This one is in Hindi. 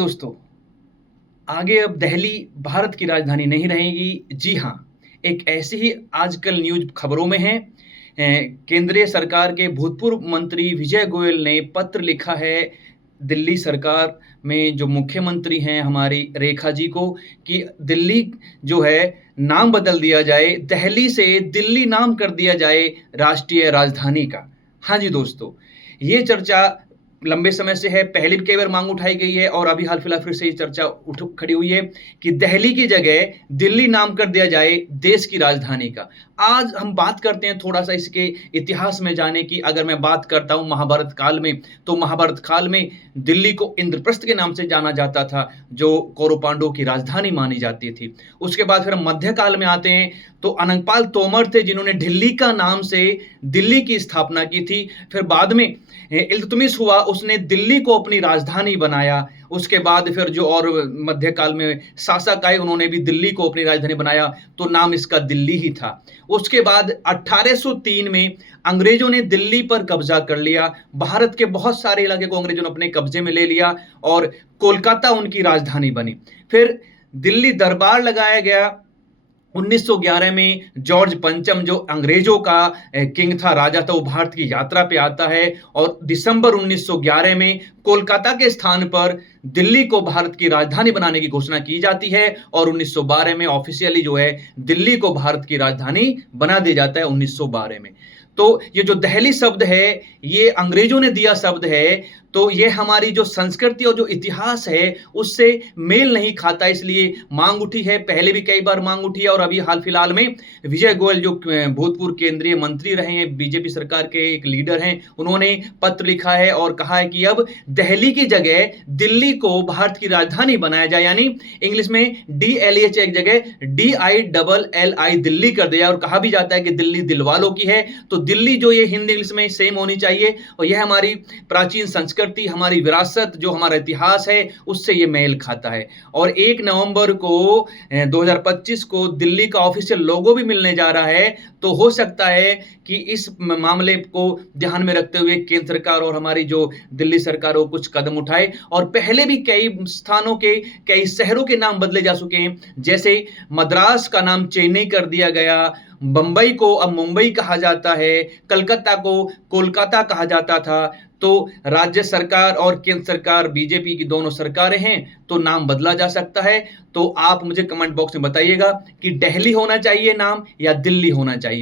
दोस्तों, आगे अब दिल्ली भारत की राजधानी नहीं रहेगी। जी हाँ, एक ऐसी ही आजकल न्यूज़ खबरों में है। केंद्रीय सरकार के भूतपूर्व मंत्री विजय गोयल ने पत्र लिखा है दिल्ली सरकार में जो मुख्यमंत्री हैं हमारी रेखा जी को कि दिल्ली जो है नाम बदल दिया जाए, दिल्ली से दिल्ली नाम कर दिया जाए राष्ट्रीय राजधानी का। हाँ जी दोस्तों, ये चर्चा लंबे समय से है, पहले भी कई बार माँग उठाई गई है और अभी हाल-फिलहाल फिर से ये चर्चा उठ खड़ी हुई है कि दिल्ली की जगह दिल्ली नाम कर दिया जाए देश की राजधानी का। आज हम बात करते हैं थोड़ा-सा इसके इतिहास में जाने की। अगर मैं बात करता हूँ महाभारत काल में, तो महाभारत काल में दिल्ली को इंद्रप्रस्थ के नाम से जाना जाता था, जो कौरव-पांडवों की राजधानी मानी जाती थी। उसके बाद फिर हम मध्यकाल में आते हैं, तो अनंगपाल तोमर थे जिन्होंने दिल्ली का नाम से दिल्ली की स्थापना की थी। फिर बाद में इल्तुतमिश हुआ, उसने दिल्ली को अपनी राजधानी बनाया। उसके बाद फिर जो और मध्यकाल में शासक आए, उन्होंने भी दिल्ली को अपनी राजधानी बनाया, तो नाम इसका दिल्ली ही था। उसके बाद 1803 में अंग्रेजों ने दिल्ली पर कब्जा कर लिया। भारत के बहुत सारे इलाके को अंग्रेजों ने अपने कब्जे में ले लिया और कोलकाता उनकी राजधानी बनी। फिर दिल्ली दरबार लगाया गया। 1911 में जॉर्ज पंचम जो अंग्रेजों का किंग था, राजा था, वो भारत की यात्रा पे आता है और दिसंबर 1911 में कोलकाता के स्थान पर दिल्ली को भारत की राजधानी बनाने की घोषणा की जाती है और 1912 में ऑफिशियली जो है दिल्ली को भारत की राजधानी बना दिया जाता है 1912 में। तो ये जो दिल्ली शब्द है, ये अंग्रेजों ने दिया शब्द है, तो ये हमारी जो संस्कृति और जो इतिहास है उससे मेल नहीं खाता, इसलिए मांग उठी है। पहले भी कई बार मांग उठी है और अभी हाल फिलहाल में विजय गोयल जो भूतपूर्व केंद्रीय मंत्री रहे हैं, बीजेपी सरकार के एक लीडर हैं, उन्होंने पत्र लिखा है और कहा है कि अब दिल्ली की जगह दिल्ली को भारत की राजधानी बनाया जाए, यानी इंग्लिश में DLH एक जगह DILLI दिल्ली कर दिया। और कहा भी जाता है कि दिल्ली दिलवालों की है, तो दिल्ली जो ये हिंदी इंग्लिश में सेम होनी चाहिए और यह हमारी प्राचीन संस्कृति, हमारी विरासत, जो हमारा इतिहास है, उससे ये मेल खाता है। और 1 नवंबर को 2025 को दिल्ली का ऑफिशियल लोगो भी मिलने जा रहा है, तो हो सकता है कि इस मामले को ध्यान में रखते हुए केंद्र सरकार और हमारी जो दिल्ली सरकार हो कुछ कदम उठाए। और पहले भी कई स्थानों के, कई शहरों के नाम बदले जा चुके हैं, जैसे मद्रास का नाम चेन्नई कर दिया गया, बंबई को अब मुंबई कहा जाता है, कलकत्ता को कोलकाता कहा जाता था। तो राज्य सरकार और केंद्र सरकार, बीजेपी की दोनों सरकारें हैं, तो नाम बदला जा सकता है। तो आप मुझे कमेंट बॉक्स में बताइएगा कि दिल्ली होना चाहिए नाम या दिल्ली होना चाहिए।